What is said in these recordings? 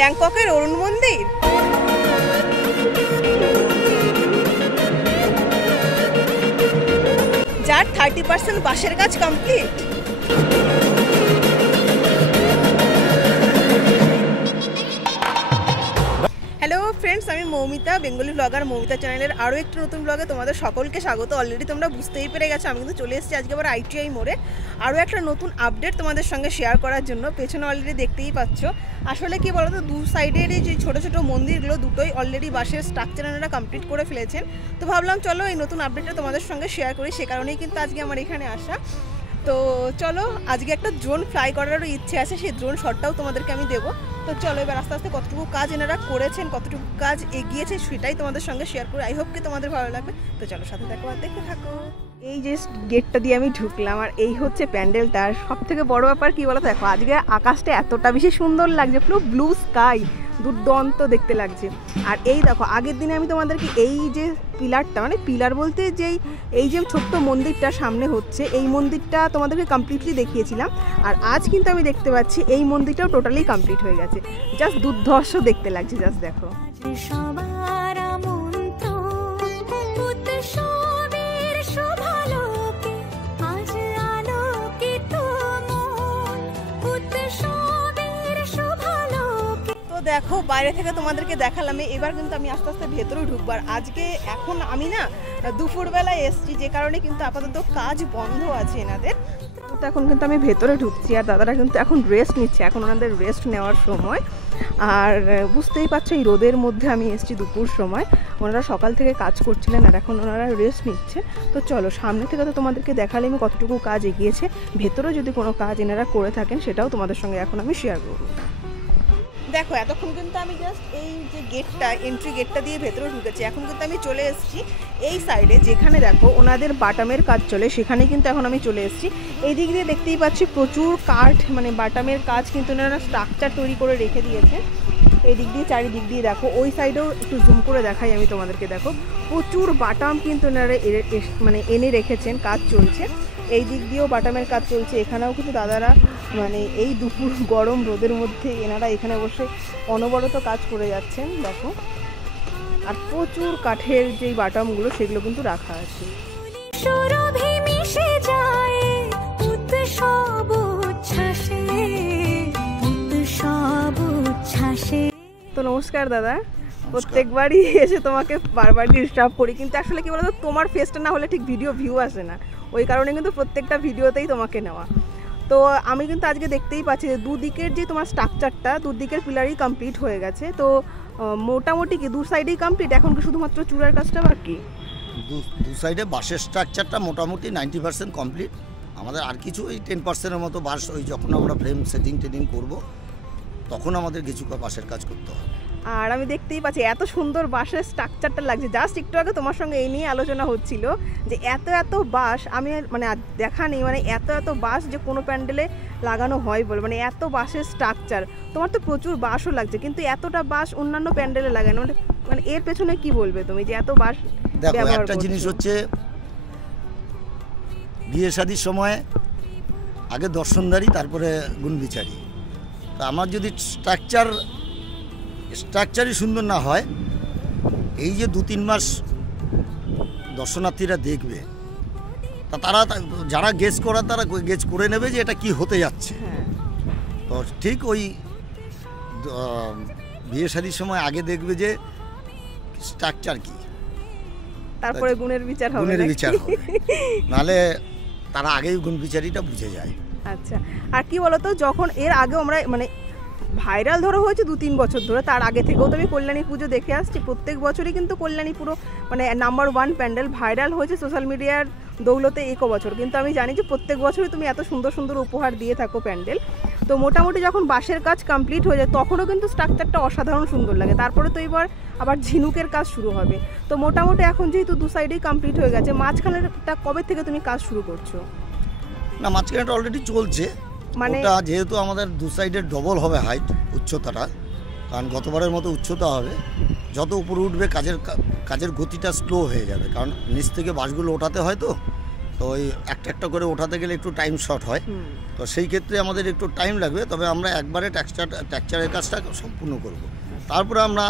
ব্যাংককের অরুণ মন্দির। যার 30% বাঁশের কাজ কমপ্লিট। হ্যালো ফ্রেন্ডস, আমি মৌমিতা, বেঙ্গলি ব্লগার মৌমিতা চ্যানেলের আরও একটি নতুন ব্লগে তোমাদের সকলকে স্বাগত। অলরেডি তোমরা বুঝতেই পেরে গেছো, আমি কিন্তু চলে এসেছি আজকে আবার ITI মোড়ে আরও একটা নতুন আপডেট তোমাদের সঙ্গে শেয়ার করার জন্য। পেছনে অলরেডি দেখতেই পাচ্ছ। আসলে কি বলতো, দু সাইডের এই যে ছোটো ছোটো মন্দিরগুলো দুটোই অলরেডি বাঁশের স্ট্রাকচার এনারা কমপ্লিট করে ফেলেছেন। তো ভাবলাম চলো এই নতুন আপডেটটা তোমাদের সঙ্গে শেয়ার করি, সে কারণেই কিন্তু আজকে আমার এখানে আসা। তো চলো, আজকে একটা ড্রোন ফ্লাই করারও ইচ্ছে আছে, সেই ড্রোন শটটাও তোমাদেরকে আমি দেবো। তো চলো এবার আস্তে আস্তে কতটুকু কাজ এনারা করেছেন, কতটুকু কাজ এগিয়েছে সেটাই তোমাদের সঙ্গে শেয়ার করি। আই হোপ কি তোমাদের ভালো লাগবে। তো চলো সাথে দেখো আর দেখতে থাকো। এই যে গেটটা দিয়ে আমি ঢুকলাম, আর এই হচ্ছে প্যান্ডেলটার সব থেকে বড় ব্যাপার কি বলো, দেখো আজকে আকাশটা এতটা বেশি সুন্দর লাগছে, পুরো ব্লু স্কাই, দুর্দান্ত দেখতে লাগছে। আর এই দেখো আগের দিনে আমি তোমাদেরকে এই যে পিলারটা, মানে পিলার বলতে যেই এই যে ছোট্ট মন্দিরটা সামনে হচ্ছে, এই মন্দিরটা তোমাদেরকে কমপ্লিটলি দেখিয়েছিলাম। আর আজ কিন্তু আমি দেখতে পাচ্ছি এই মন্দিরটাও টোটালি কমপ্লিট হয়ে গেছে। জাস্ট দুর্ধর্ষ দেখতে লাগছে, জাস্ট দেখো। দেখো বাইরে থেকে তোমাদেরকে দেখালাম, এবার কিন্তু আমি আস্তে আস্তে ভেতরে ঢুকবার। আজকে এখন আমি না দুপুরবেলায় এসছি, যে কারণে কিন্তু আপাতত কাজ বন্ধ আছে এনাদের। তো এখন কিন্তু আমি ভেতরে ঢুকছি, আর দাদারা কিন্তু এখন রেস্ট নিচ্ছে, এখন ওনাদের রেস্ট নেওয়ার সময়। আর বুঝতেই পারছো এই রোদের মধ্যে আমি এসছি দুপুর সময়, ওনারা সকাল থেকে কাজ করছিলেন আর এখন ওনারা রেস্ট নিচ্ছে। তো চলো সামনে থেকে তো তোমাদেরকে দেখালে আমি কতটুকু কাজ এগিয়েছে, ভেতরেও যদি কোনো কাজ এনারা করে থাকেন সেটাও তোমাদের সঙ্গে এখন আমি শেয়ার করবো। দেখো এতক্ষণ কিন্তু আমি জাস্ট এই যে গেটটা, এন্ট্রি গেটটা দিয়ে ভেতরে ঢুকেছি। এখন কিন্তু আমি চলে এসেছি এই সাইডে, যেখানে দেখো ওনাদের বাটামের কাজ চলে, সেখানে কিন্তু এখন আমি চলে এসেছি। এই দিক দিয়ে দেখতেই পাচ্ছি প্রচুর কাঠ, মানে বাটামের কাজ কিন্তু ওনারা স্ট্রাকচার তৈরি করে রেখে দিয়েছে। এই দিক দিয়ে চারিদিক দিয়ে দেখো, ওই সাইডেও একটু জুম করে দেখাই আমি তোমাদেরকে। দেখো প্রচুর বাটাম কিন্তু ওনারা মানে এনে রেখেছেন, কাজ চলছে। এই দিক দিয়েও বাটামের কাজ চলছে, এখানেও কিন্তু দাদারা মানে এই দুপুর গরম রোদের মধ্যে এনারা এখানে বসে অনবরত কাজ করে যাচ্ছেন। দেখো আর প্রচুর কাঠের যেই বাটামগুলো সেগুলো কিন্তু রাখা আছে। তো নমস্কার দাদা, প্রত্যেকবারই এসে তোমাকে বারবার ডিস্টার্ব করি, কিন্তু আসলে কি বলতো, তোমার ফেসটা না হলে ঠিক ভিডিও ভিউ আসে না, ওই কারণে কিন্তু প্রত্যেকটা ভিডিওতেই তোমাকে নেওয়া। তো আমি কিন্তু আজকে দেখতেই পাচ্ছি যে দুদিকের যে তোমার স্ট্রাকচারটা, দুদিকের পিলারই কমপ্লিট হয়ে গেছে। তো মোটামুটি কি দু সাইডেই কমপ্লিট, এখন কি শুধুমাত্র চূড়ার কাজটা বাকি? দু সাইডে বাঁশের স্ট্রাকচারটা মোটামুটি 90% কমপ্লিট। আমাদের আর কিছু ওই 10%-এর মতো বাঁশ, ওই যখন আমরা ফ্রেম সেটিং করব তখন আমাদের কিছু বাঁশের কাজ করতে হবে। আর আমি দেখতেই পাচ্ছি এত সুন্দর বাঁশের স্ট্রাকচারটা লাগছে। জাস্ট একটু আগে তোমার সঙ্গে এই নিয়ে আলোচনা হচ্ছিল যে এত বাঁশ আমি মানে দেখা নেই, মানে এত বাঁশ যে কোনো প্যান্ডেলে লাগানো হয় বলে, মানে এত বাঁশের স্ট্রাকচার। তোমার তো প্রচুর বাঁশও লাগছে, কিন্তু এতটা বাঁশ অন্যান্য প্যান্ডেলে লাগানো, মানে এর পেছনে কি বলবে তুমি যে এত বাঁশ? দেখো একটা জিনিস হচ্ছে, বিয়ে শাদির সময় আগে দর্শনদারি, তারপরে গুণবিচারী। তা আমার যদি স্ট্রাকচারই সুন্দর না হয়, এই যে 2-3 মাস দর্শনার্থীরা দেখবে, তা তারা যারা গেস করা তারা গেস করে নেবে যে এটা কি হতে যাচ্ছে। তো ঠিক ওই বিয়ে শাদির সময় আগে দেখবে যে স্ট্রাকচার কি, তারপরে গুণের বিচার হবে, নাহলে তারা আগেই গুণ বিচারিটা বুঝে যায়। আচ্ছা, আর কি বলতো, যখন এর আগে আমরা মানে ভাইরাল ধরো হয়েছে 2-3 বছর ধরে, তার আগে থেকেও তো আমি কল্যাণী পুজো দেখে আসছি। প্রত্যেক বছরই কিন্তু কল্যাণী পুরো মানে নাম্বার 1 প্যান্ডেল ভাইরাল হয়েছে সোশ্যাল মিডিয়ার দৌলতে এক বছর। কিন্তু আমি জানি যে প্রত্যেক বছরই তুমি এত সুন্দর সুন্দর উপহার দিয়ে থাকো প্যান্ডেল। তো মোটামুটি যখন বাঁশের কাজ কমপ্লিট হয়ে যায় তখনও কিন্তু স্ট্রাকচারটা অসাধারণ সুন্দর লাগে। তারপরে তো এবার আবার ঝিনুকের কাজ শুরু হবে। তো মোটামুটি এখন যেহেতু দু সাইডেই কমপ্লিট হয়ে গেছে, মাঝখানেরটা কবে থেকে তুমি কাজ শুরু করছো? না, মাঝখানেটা অলরেডি চলছে, মানে যেহেতু আমাদের দু সাইডের ডবল হবে হাইট, উচ্চতাটা, কারণ গতবারের মতো উচ্চতা হবে। যত উপরে উঠবে কাজের গতিটা স্লো হয়ে যাবে, কারণ নিচ থেকে বাঁশগুলো ওঠাতে হয়। তো তো ওই একটা একটা করে ওঠাতে গেলে একটু টাইম শর্ট হয়, তো সেই ক্ষেত্রে আমাদের একটু টাইম লাগবে। তবে আমরা একবারে টেক্সচারের কাজটা সম্পূর্ণ করব। তারপরে আমরা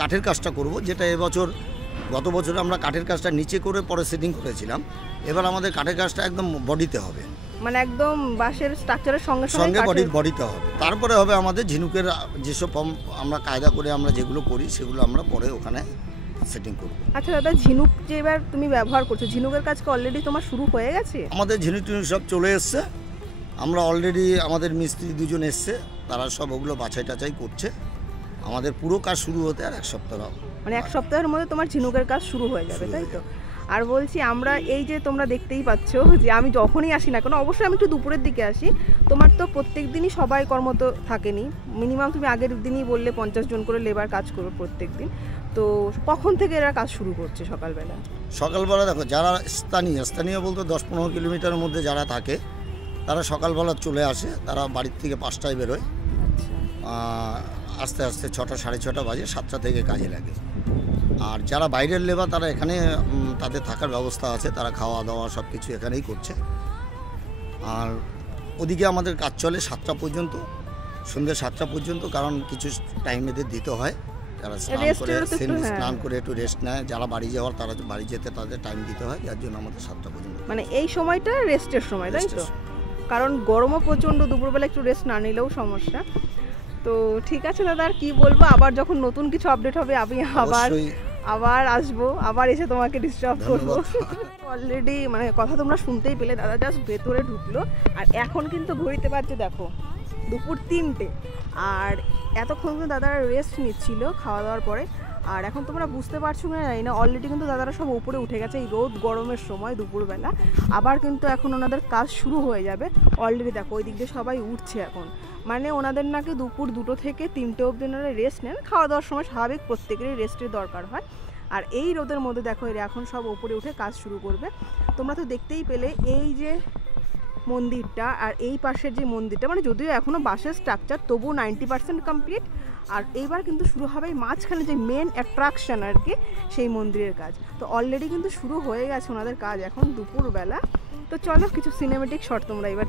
কাঠের কাজটা করব, যেটা এবছর গত বছর আমরা কাঠের কাজটা নিচে করে পরে সেটিং করেছিলাম। এবার আমাদের কাঠের কাজটা একদম বডিতে হবে, মানে একদম বাঁশের স্ট্রাকচারের সঙ্গে সঙ্গে বডিতে হবে। তারপরে হবে আমাদের ঝিনুকের যেসব আমরা কায়দা করে আমরা যেগুলো করি সেগুলো আমরা পরে ওখানে সেটিং করব। আচ্ছা দাদা, ঝিনুক যে এবার তুমি ব্যবহার করছো, ঝিনুকের কাজ কি অলরেডি তোমার শুরু হয়ে গেছে? আমাদের ঝিনুক টিনুক সব চলে এসছে, আমরা অলরেডি আমাদের মিস্ত্রি দুজন এসছে, তারা সব ওগুলো বাছাই টাছাই করছে। আমাদের পুরো কাজ শুরু হতে আর এক সপ্তাহ, মানে এক সপ্তাহের মধ্যে তোমার ঝিনুকের কাজ শুরু হয়ে যাবে, তাই তো? আর বলছি, আমরা এই যে তোমরা দেখতেই পাচ্ছ যে আমি যখনই আসি না কেন, অবশ্যই আমি একটু দুপুরের দিকে আসি, তোমার তো প্রত্যেক দিনই সবাই কর্মরত থাকেনি, মিনিমাম তুমি আগের দিনই বললে 50 জন করে লেবার কাজ করো প্রত্যেক দিন। তো কখন থেকে এরা কাজ শুরু করছে সকালবেলা? সকালবেলা দেখো, যারা স্থানীয় বলতে 10-15 কিলোমিটারের মধ্যে যারা থাকে তারা সকালবেলা চলে আসে, তারা বাড়ির থেকে 5টায় বেরোয়, আস্তে আস্তে 6টা 6:30 বাজে, 7টা থেকে কাজে লাগে। আর যারা বাইরের লেবার তারা এখানে তাদের থাকার ব্যবস্থা আছে, তারা খাওয়া দাওয়া সব কিছু এখানেই করছে। আর ওদিকে আমাদের কাজ চলে 7টা পর্যন্ত, সন্ধ্যে 7টা পর্যন্ত, কারণ কিছু টাইম এদের দিতে হয়। যারা স্নান করে একটু রেস্ট নেয়, যারা বাড়ি যাওয়ার তারা বাড়ি যেতে তাদের টাইম দিতে হয়, যার জন্য আমাদের 7টা পর্যন্ত। মানে এই সময়টা রেস্টের সময়, তাই তো? কারণ গরমও প্রচণ্ড, দুপুরবেলা একটু রেস্ট না নিলেও সমস্যা। তো ঠিক আছে দাদা, আর কি বলবো, আবার যখন নতুন কিছু আপডেট হবে আমি আবার আসবো, আবার এসে তোমাকে ডিস্টার্ব করবো। অলরেডি মানে কথা তোমরা শুনতেই পেলে, দাদা জাস্ট ভেতরে ঢুকলো, আর এখন কিন্তু ঘড়িতে বাজছে দেখো দুপুর 3টে, আর এতক্ষণ কিন্তু দাদারা রেস্ট নিচ্ছিল খাওয়া দাওয়ার পরে। আর এখন তোমরা বুঝতে পারছো না জানি না, অলরেডি কিন্তু দাদারা সব উপরে উঠে গেছে এই রোদ গরমের সময় দুপুরবেলা। আবার কিন্তু এখন ওনাদের কাজ শুরু হয়ে যাবে। অলরেডি দেখো ওই দিক দিয়ে সবাই উঠছে এখন, মানে ওনাদের নাকি দুপুর 2টো থেকে 3টে অবধি ওনারা রেস্ট নেন। খাওয়া দাওয়ার সময় স্বাভাবিক প্রত্যেকেরই রেস্টের দরকার হয়। আর এই রোদের মধ্যে দেখো এরা এখন সব উপরে উঠে কাজ শুরু করবে। তোমরা তো দেখতেই পেলে এই যে মন্দিরটা আর এই পাশের যে মন্দিরটা, মানে যদিও এখনও বাঁশের স্ট্রাকচার, তবুও 90% কমপ্লিট। আর এইবার কিন্তু শুরু হবে মাঝখানে যে মেন অ্যাট্রাকশন আর কি, সেই মন্দিরের কাজ। তো অলরেডি কিন্তু শুরু হয়ে গেছে ওনাদের কাজ এখন দুপুরবেলা। তো চলো কিছু সিনেমেটিক শট তোমরা এবার।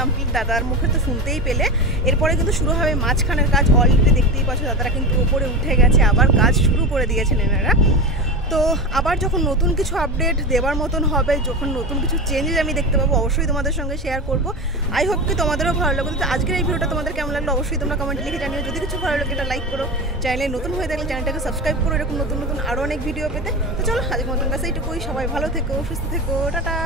কমপ্লিট, দাদার মুখে তো শুনতেই পেলে। এরপরে কিন্তু শুরু হবে মাঝখানের কাজ। অলরেডি দেখতেই পাচ্ছ দাদারা কিন্তু উপরে উঠে গেছে, আবার কাজ শুরু করে দিয়েছেন এনারা। তো আবার যখন নতুন কিছু আপডেট দেওয়ার মতন হবে, যখন নতুন কিছু চেঞ্জেস আমি দেখতে পাবো, অবশ্যই তোমাদের সঙ্গে শেয়ার করব। আই হোপ কি তোমাদেরও ভালো লাগবে। তো আজকের এই ভিডিওটা তোমাদের কেমন লাগলো অবশ্যই তোমরা কমেন্টে লিখে জানিও। যদি কিছু ভালো লাগে এটা লাইক করো, চ্যানেলে নতুন হয়ে থাকলে চ্যানেলটাকে সাবস্ক্রাইব করো এরকম নতুন নতুন আরও অনেক ভিডিও পেতে। তো চলো আজকের মতন কাছে এইটুকুই। সবাই ভালো থেকো, সুস্থ থেকো, টাটা।